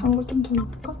단걸 좀 더 넣을까?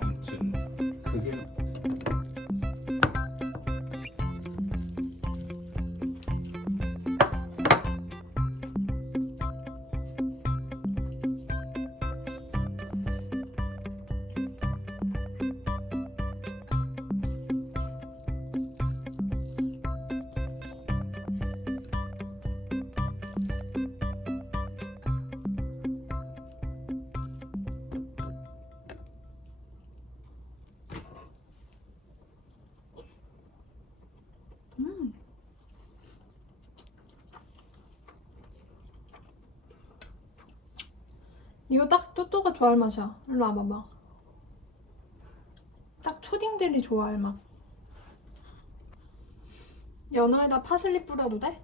아무튼 그게 이거 딱 또또가 좋아할 맛이야. 일로 와봐봐. 딱 초딩들이 좋아할 맛. 연어에다 파슬리 뿌려도 돼?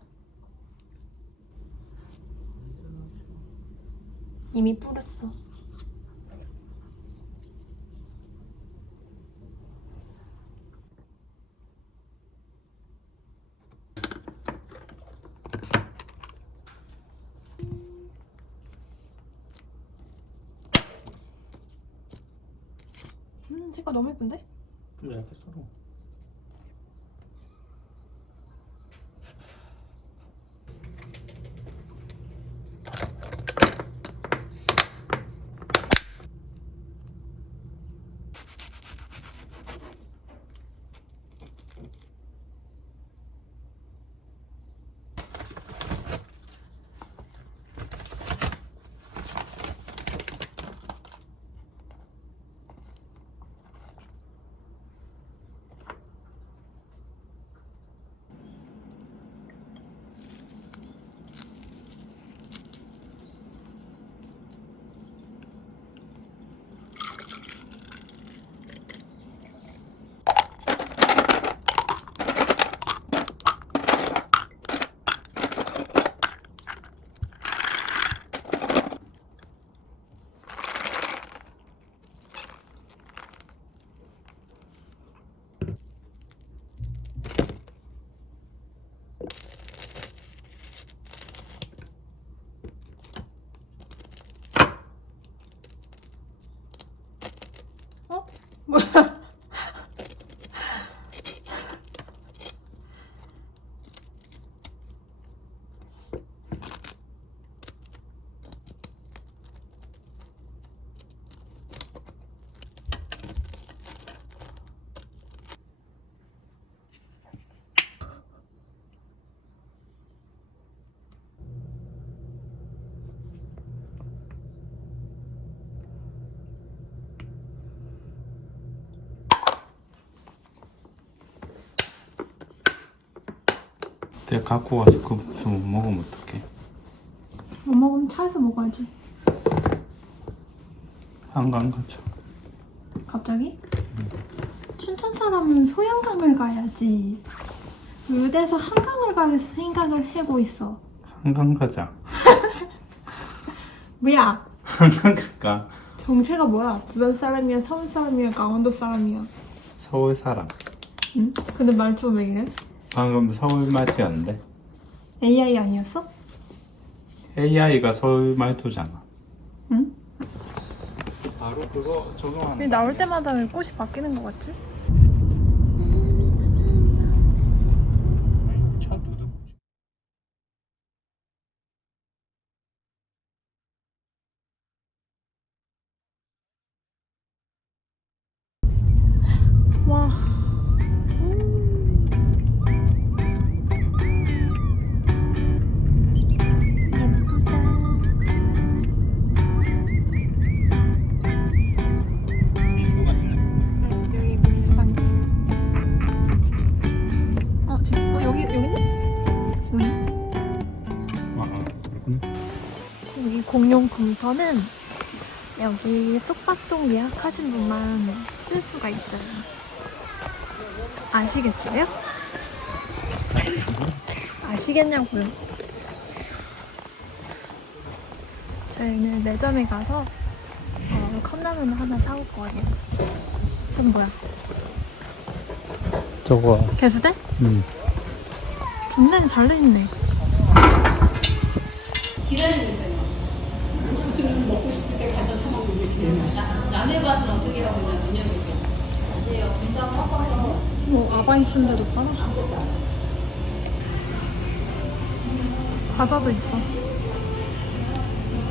이미 뿌렸어. 색깔 너무 예쁜데? 좀 얇게 썰어. 뭐야? 내가 갖고 와서 그 무슨 못 먹으면 어떡해? 못 먹으면 차에서 먹어야지. 한강 가자. 갑자기? 춘천 사람은 소양강을 가야지. 의대에서 한강을 갈 생각을 하고 있어. 한강 가자. 뭐야? 한강 갈까? 정체가 뭐야? 부산 사람이야? 서울 사람이야? 강원도 사람이야? 서울 사람. 응? 근데 말투 왜 이래? 방금 서울 말투였는데. AI 아니었어? AI가 서울 말투잖아. 응? 바로 그거 적용하는. 나올 때마다 왜 꽃이 바뀌는 것 같지? 차 두둑. 와. 예쁘다. 여기 있네? 여기. 그렇구나. 이 공용 컴퓨터는 여기 숙박동 예약하신 분만 쓸 수가 있어요. 아시겠어요? 아시겠냐고요? 저희는 매점에 가서 컵라면을 하나 사올 거예요. 저건 뭐야? 저거. 개수대? 응. 굉장히 잘 돼있네. 기다리고 있어요. 옥수수는 먹고 싶을 때 가서 사 먹는 게 제일 맛있어. 남의 밭은 어떻게 하고 있냐면요. 안돼요. 금방 꺾어서. 아바이 순대도 팔아? 과자도 있어.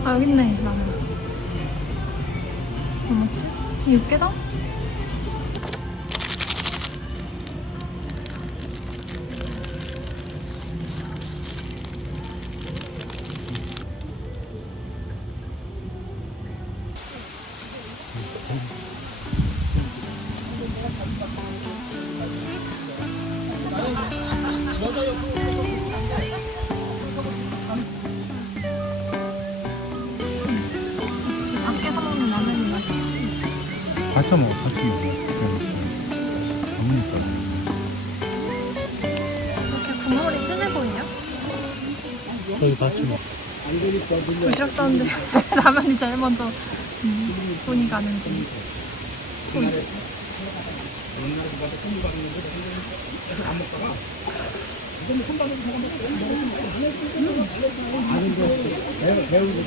아, 여기 있네, 라면. 뭐 먹지? 육개장? 역시 밖에서 먹는 라면이 맛있어. 같이 먹어, 같이 먹어. 아무니까. 이렇게 국물이 진해 보이냐? 저기 같이 먹어. 도시락 싸는데 라면이 제일 먼저 손이 가는 거. 손이.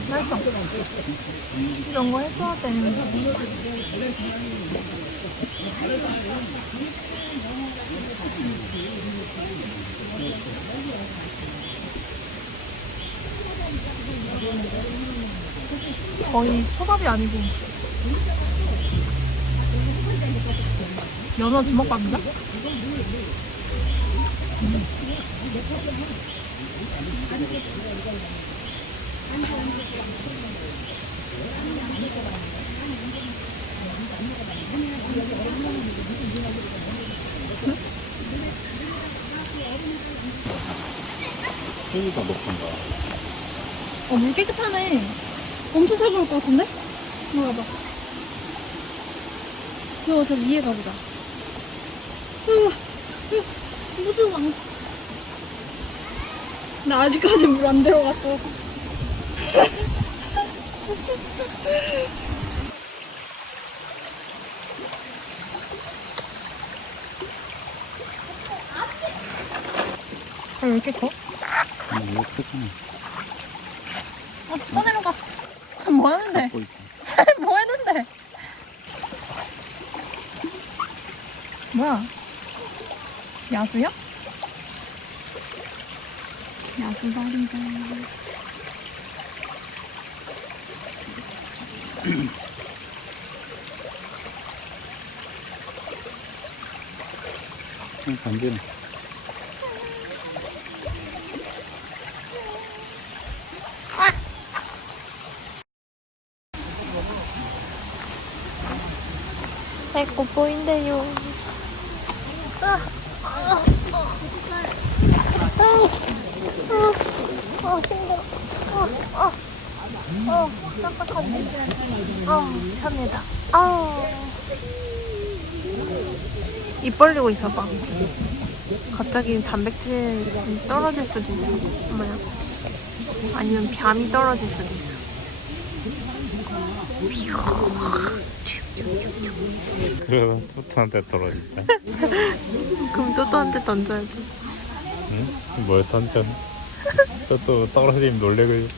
맛있어. 이런 거 해줘야 돼. 거의 초밥이 아니고 연어 주먹밥인가? 소주가 높은가? 물 깨끗하네. 엄청 차가울 것 같은데? 들어가봐. 저 위에 가보자. 무서워. 나 아직까지 물 안 들어갔어. 왜 이렇게 커? 이거 크구나. 또 내려가. 뭐 하는데? 먹고 있어. 뭐 했는데? 뭐야? 야수야? 야수발이다. 간지는. 배꼽 보인대요. 힘들어. 깜빡하네. 삽니다. 입 벌리고 있어봐. 갑자기 단백질 떨어질 수도 있어. 뭐야? 아니면 뺨이 떨어질 수도 있어. 그러면 투트한테 떨어질까? 그럼 또또한테 던져야지. 응? 뭘 던져? 또 떨어지면 놀래고.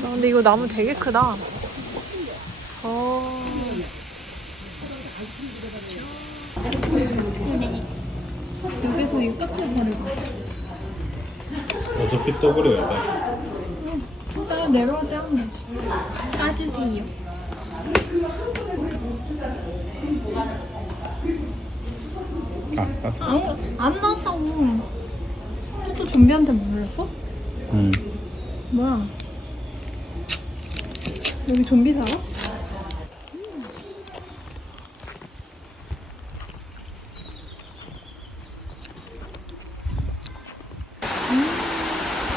근데 이거 나무 되게 크다. 저 여기서 이 껍질 파는 거지. 어차피 또 그래야 돼. 일단 내려올 때 하면 되지. 까주세요. 안 나왔다고. 또 좀비한테 물렸어? 응. 뭐야? 여기 좀비 살아?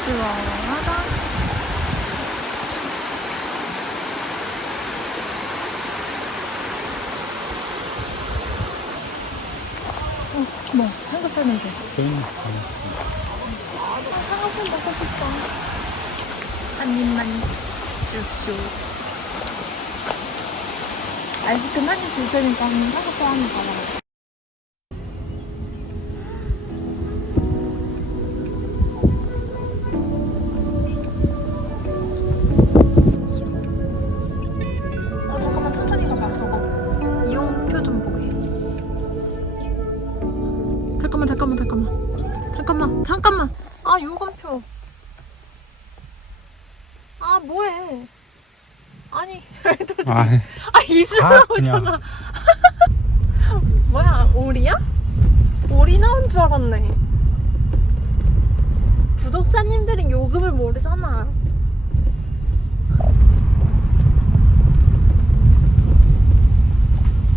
시원하다. 뭐 삼겹살 냄새. 삼겹살 먹고 싶어. 한 입만 쭈쭈. 아이스크림 많이 줄 테니까 삼겹살 한입 가봐. 잠깐만 천천히 가봐. 저거 이용표 좀 보게. 잠깐만. 아 요금표. 아 뭐해? 아니 이슬 나오잖아. 뭐야 오리야? 오리 나온 줄 알았네. 구독자님들이 요금을 모르잖아.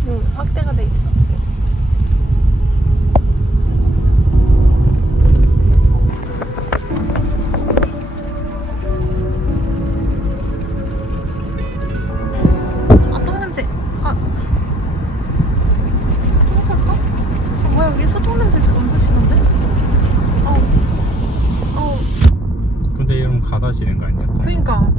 응, 확대가 돼 있어. 아, 똥 냄새. 아, 똥 쌌어? 아, 뭐야, 여기서 똥 냄새 엄청 심한데? 근데 이러면 가다지는 거 아니야? 그니까.